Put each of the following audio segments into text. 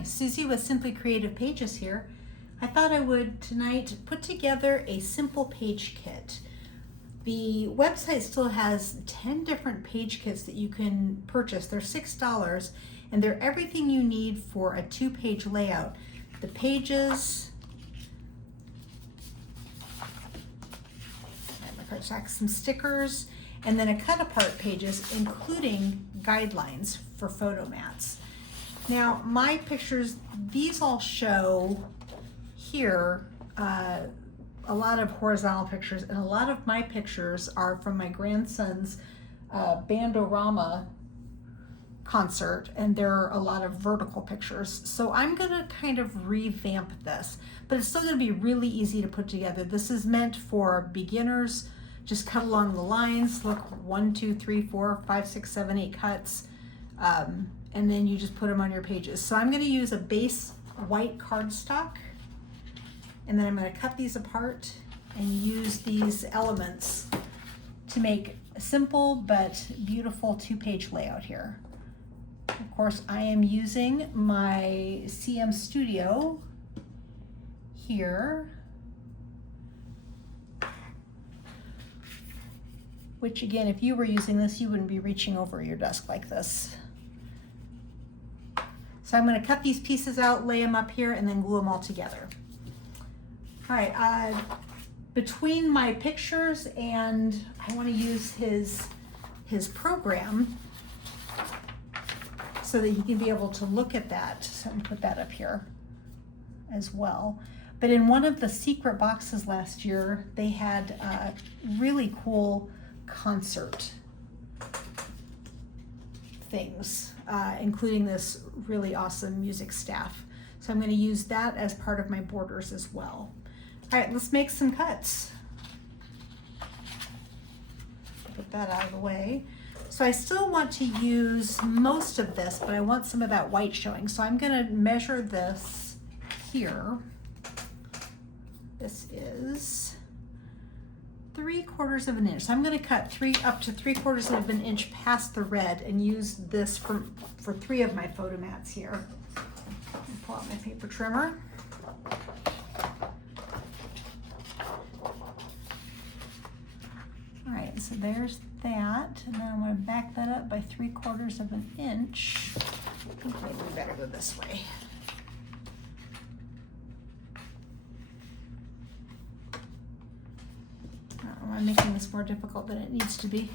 Hi, Susie with Simply Creative Pages here. I thought I would tonight put together a simple page kit. The website still has 10 different page kits that you can purchase. They're $6 and they're everything you need for a 2-page layout. The pages, some stickers, and then a cut apart pages including guidelines for photo mats. Now my pictures, these all show here a lot of horizontal pictures, and a lot of my pictures are from my grandson's Bandorama concert, and there are a lot of vertical pictures. So I'm gonna kind of revamp this, but it's still gonna be really easy to put together. This is meant for beginners. Just cut along the lines. Look, 1, 2, 3, 4, 5, 6, 7, 8 cuts. And then you just put them on your pages. So I'm going to use a base white cardstock, and then I'm going to cut these apart and use these elements to make a simple but beautiful 2-page layout here. Of course, I am using my CM Studio here, which again, if you were using this, you wouldn't be reaching over your desk like this. So I'm going to cut these pieces out, lay them up here, and then glue them all together. All right, between my pictures and I want to use his program so that he can be able to look at that. So I'm going to put that up here as well. But in one of the secret boxes last year, they had really cool concert things, including this really awesome music staff. So I'm going to use that as part of my borders as well. All right, let's make some cuts. Put that out of the way. So I still want to use most of this, but I want some of that white showing. So I'm going to measure this here. This is 3/4 of an inch. So I'm going to cut up to 3/4 of an inch past the red and use this for 3 of my photo mats here. Pull out my paper trimmer. All right, so there's that, and then I'm going to back that up by 3/4 of an inch. I think maybe we better go this way. I'm making this more difficult than it needs to be,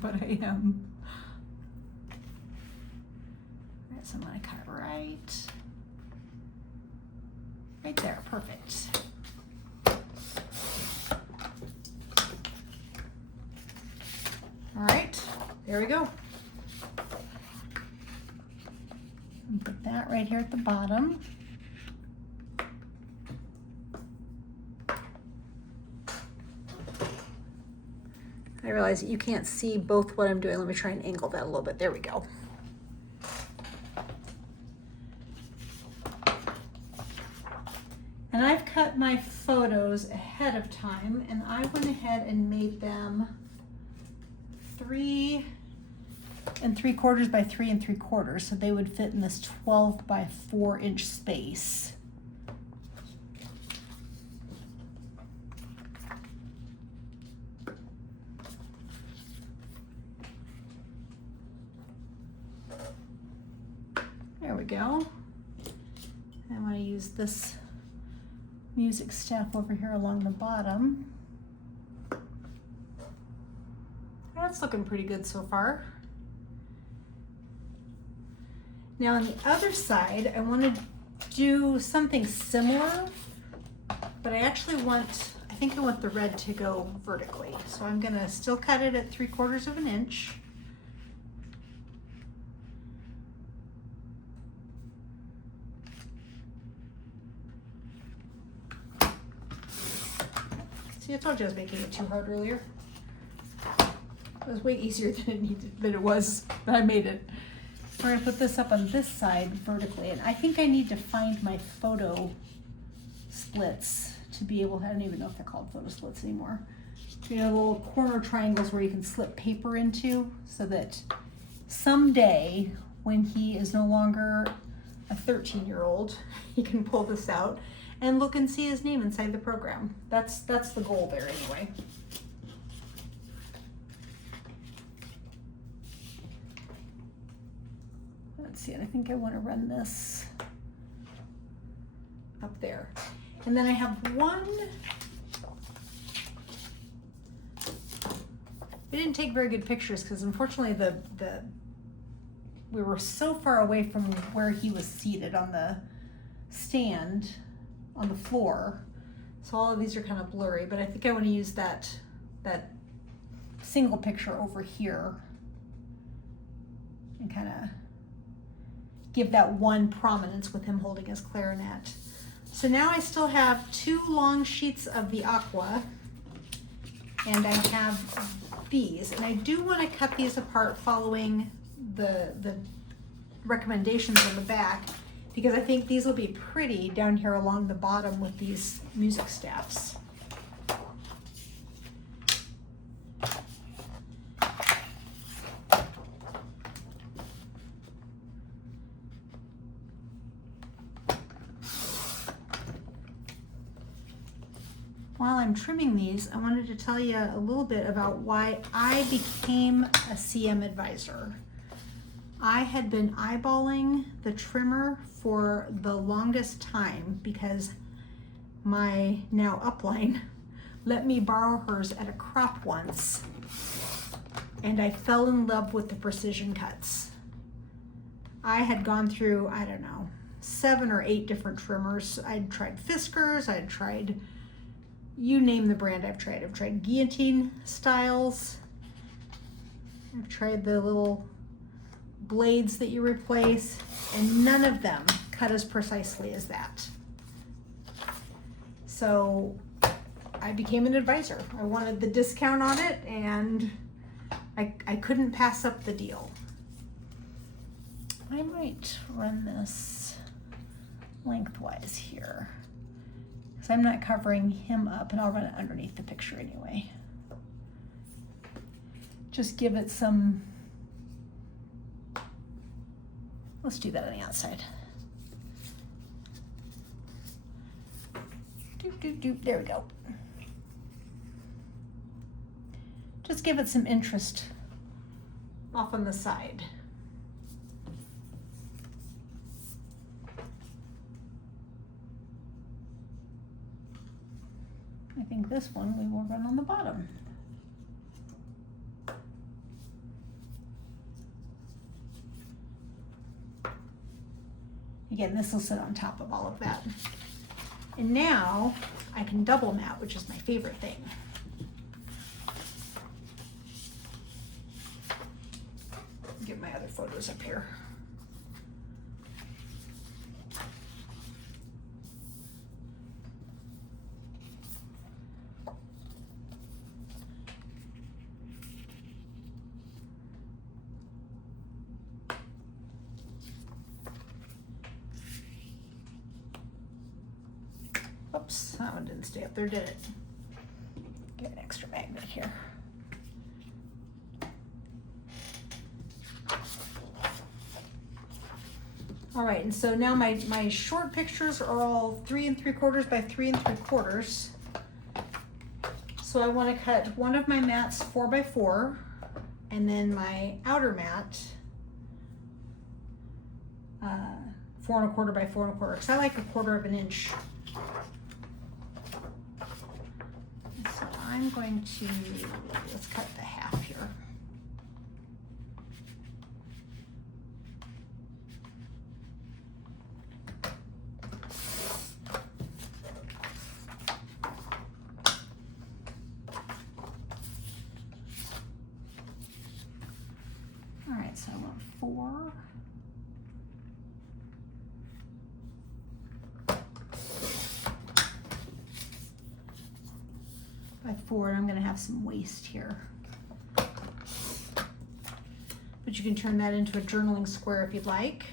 but I am. All right, so I'm going to cut right there. Perfect. All right, there we go. And put that right here at the bottom. I realize that you can't see both what I'm doing. Let me try and angle that a little bit. There we go. And I've cut my photos ahead of time, and I went ahead and made them 3 3/4 by 3 3/4, so they would fit in this 12 by 4 inch space. There we go. I want to use this music staff over here along the bottom. That's looking pretty good so far. Now on the other side, I want to do something similar, but I think I want the red to go vertically. So I'm going to still cut it at 3/4 of an inch. See, I told you I was making it too hard earlier. It was way easier than it was, but I made it. We're going to put this up on this side vertically, and I think I need to find my photo splits to be able to, I don't even know if they're called photo splits anymore. You know, the little corner triangles where you can slip paper into, so that someday when he is no longer a 13-year-old, he can pull this out and look and see his name inside the program. That's the goal there anyway. Let's see, and I think I want to run this up there. And then I have one, we didn't take very good pictures because unfortunately we were so far away from where he was seated on the stand on the floor. So all of these are kind of blurry, but I think I want to use that single picture over here and kind of give that one prominence with him holding his clarinet. So now I still have 2 long sheets of the aqua, and I have these, and I do want to cut these apart following the recommendations on the back, because I think these will be pretty down here along the bottom with these music staffs. While I'm trimming these, I wanted to tell you a little bit about why I became a CM advisor. I had been eyeballing the trimmer for the longest time because my now upline let me borrow hers at a crop once, and I fell in love with the precision cuts. I had gone through, I don't know, 7 or 8 different trimmers. I'd tried Fiskars, I'd tried, you name the brand I've tried. I've tried guillotine styles. I've tried the little blades that you replace, and none of them cut as precisely as that. So I became an advisor. I wanted the discount on it, and I couldn't pass up the deal. I might run this lengthwise here, because I'm not covering him up, and I'll run it underneath the picture anyway. Just give it some, let's do that on the outside. Doop, doop, doop, there we go. Just give it some interest off on the side. I think this one we will run on the bottom. Again, this will sit on top of all of that. And now I can double mat, which is my favorite thing. Get my other photos up here. Oops, that one didn't stay up there, did it? Get an extra magnet here. All right, and so now my short pictures are all 3 3/4 by 3 3/4. So I want to cut one of my mats 4 by 4, and then my outer mat 4 1/4 by 4 1/4, because I like 1/4 inch. So I'm going to, let's cut the half here. All right, so I want 4. By 4, and I'm going to have some waste here. But you can turn that into a journaling square if you'd like.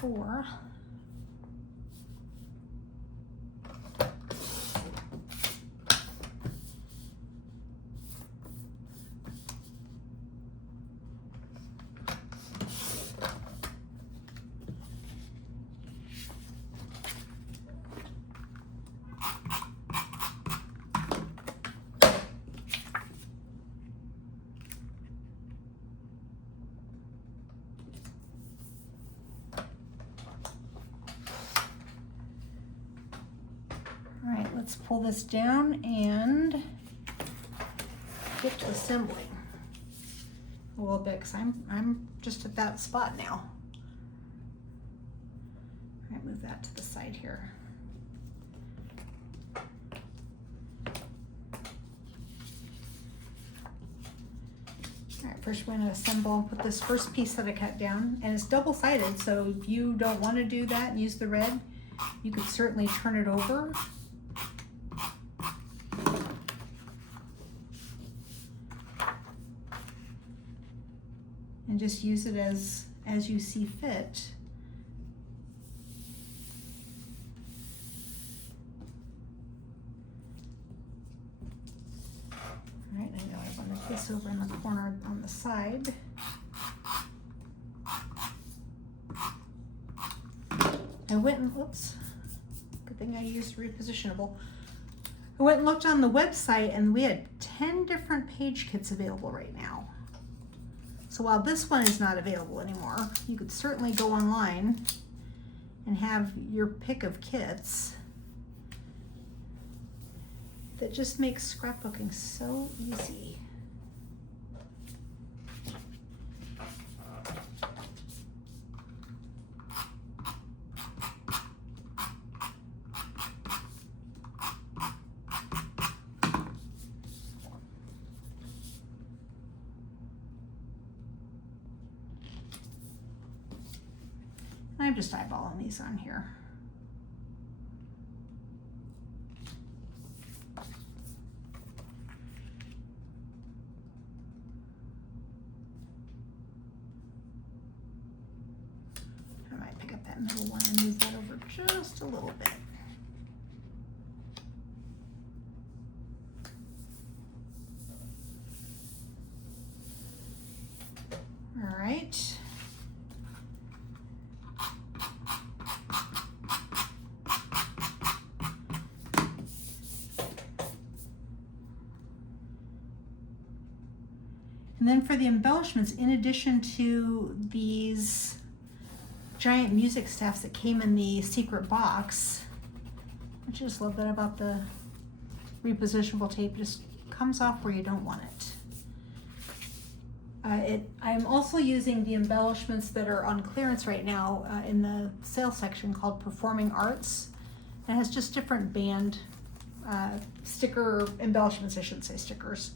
4. All right, let's pull this down and get to assembling a little bit, because I'm just at that spot now. All right, move that to the side here. All right, first we're going to assemble with this first piece that I cut down, and it's double-sided, so if you don't want to do that and use the red, you could certainly turn it over. And just use it as you see fit. All right, I know I wanted this over in the corner on the side. I went and, oops, good thing I used repositionable. I went and looked on the website, and we had 10 different page kits available right now. So while this one is not available anymore, you could certainly go online and have your pick of kits. That just makes scrapbooking so easy. I'm just eyeballing these on here. I might pick up that middle one and move that over just a little bit. All right. And then for the embellishments, in addition to these giant music staffs that came in the secret box, I just love that about the repositionable tape, just comes off where you don't want it. I'm also using the embellishments that are on clearance right now in the sale section called Performing Arts. And it has just different band sticker embellishments, I shouldn't say stickers.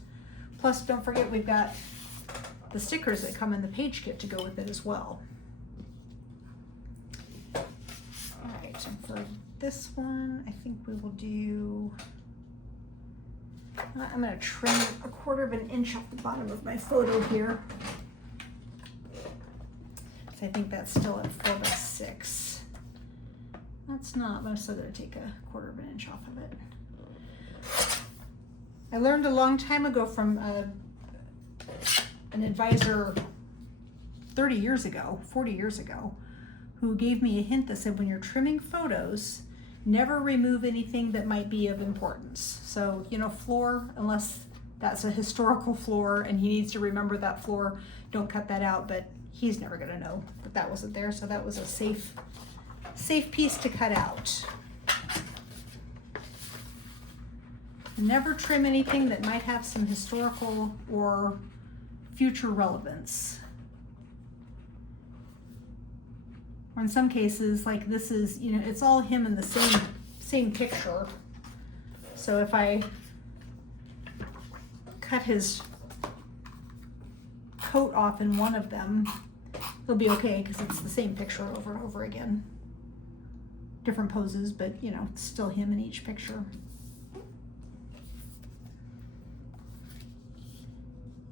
Plus, don't forget we've got the stickers that come in the page kit to go with it as well. All right, and for this one, I think we will do, I'm going to trim 1/4 of an inch off the bottom of my photo here. So I think that's still at 4 by 6. That's not, but I'm still going to take 1/4 of an inch off of it. I learned a long time ago from an advisor 30 years ago, 40 years ago, who gave me a hint that said when you're trimming photos, never remove anything that might be of importance. So, you know, floor, unless that's a historical floor and he needs to remember that floor, don't cut that out, but he's never gonna know that that wasn't there, so that was a safe piece to cut out. Never trim anything that might have some historical or future relevance. Or in some cases, like this is, you know, it's all him in the same picture. So if I cut his coat off in one of them, it'll be okay because it's the same picture over and over again. Different poses, but you know, it's still him in each picture.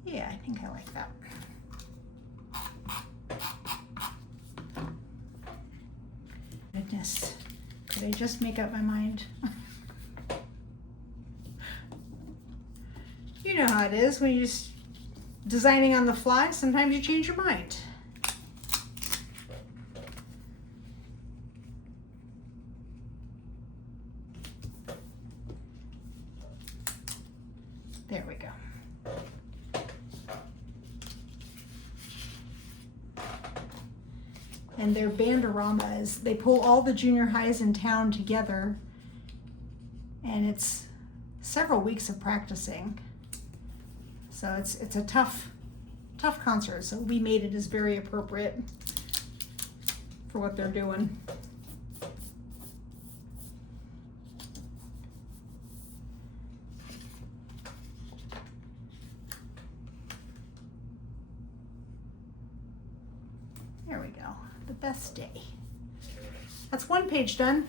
Yeah, I think I like that. Did I just make up my mind? You know how it is when you're just designing on the fly. Sometimes you change your mind. There we go. And their Bandorama is, they pull all the junior highs in town together, and it's several weeks of practicing. So it's a tough concert. So we made it as very appropriate for what they're doing. There we go. The best day. That's one page done.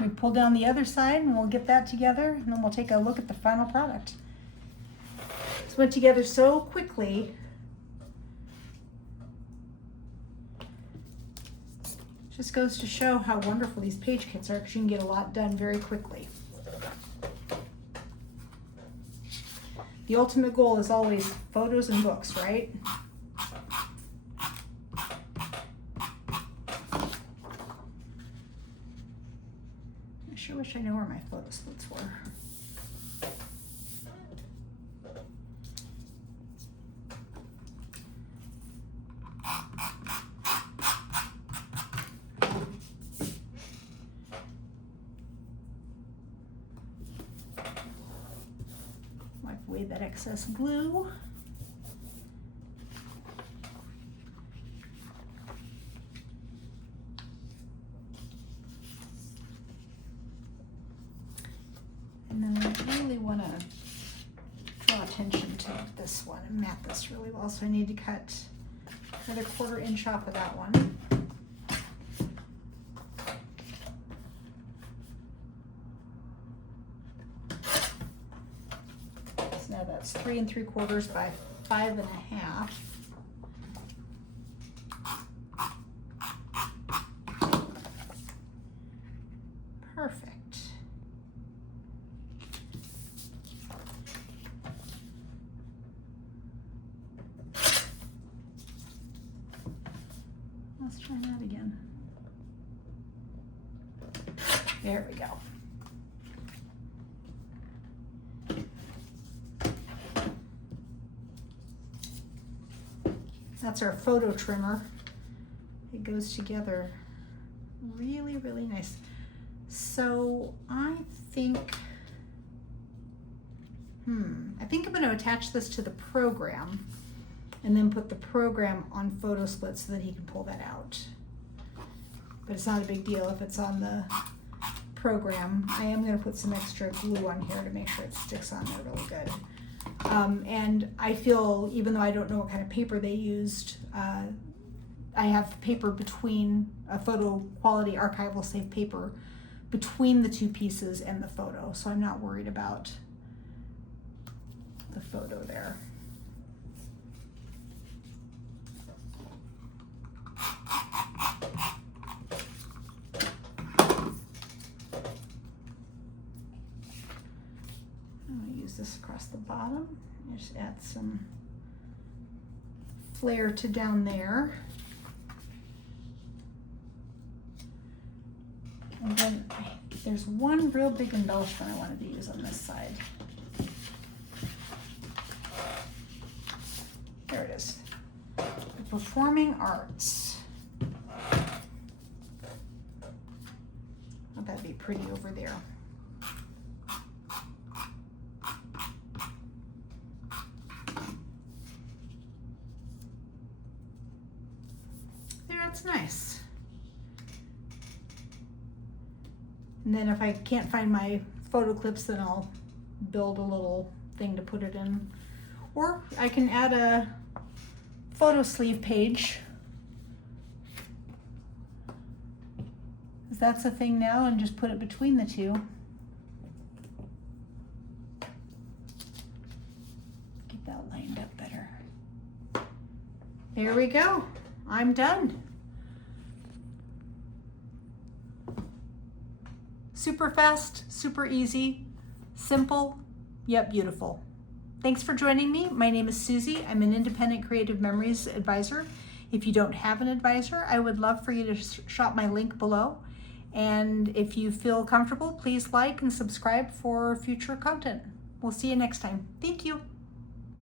We pull down the other side and we'll get that together, and then we'll take a look at the final product. This went together so quickly. Just goes to show how wonderful these page kits are, because you can get a lot done very quickly. The ultimate goal is always photos and books, right? I sure wish I knew where my photo splits were. Wipe away that excess glue. And then I really want to draw attention to this one and mat this really well. So I need to cut another 1/4 inch off of that one. So now that's 3 3/4 by 5 1/2. Perfect. Let's try that again. There we go. That's our photo trimmer. It goes together really, really nice. So I think I'm going to attach this to the program and then put the program on photo split so that he can pull that out. But it's not a big deal if it's on the program. I am going to put some extra glue on here to make sure it sticks on there really good. And I feel, even though I don't know what kind of paper they used, I have paper between a photo quality archival safe paper between the two pieces and the photo, so I'm not worried about the photo there. I'm going to use this across the bottom. Just add some flare to down there. And then there's one real big embellishment I wanted to use on this side. There it is. The performing arts. Oh, that'd be pretty over there. There, that's nice. And then if I can't find my photo clips, then I'll build a little thing to put it in. Or I can add a photo sleeve page. Because that's a thing now, and just put it between the two. Get that lined up better. Here we go. I'm done. Super fast, super easy, simple, yet beautiful. Thanks for joining me. My name is Susie. I'm an independent creative memories advisor. If you don't have an advisor, I would love for you to shop my link below. And if you feel comfortable, please like and subscribe for future content. We'll see you next time. Thank you.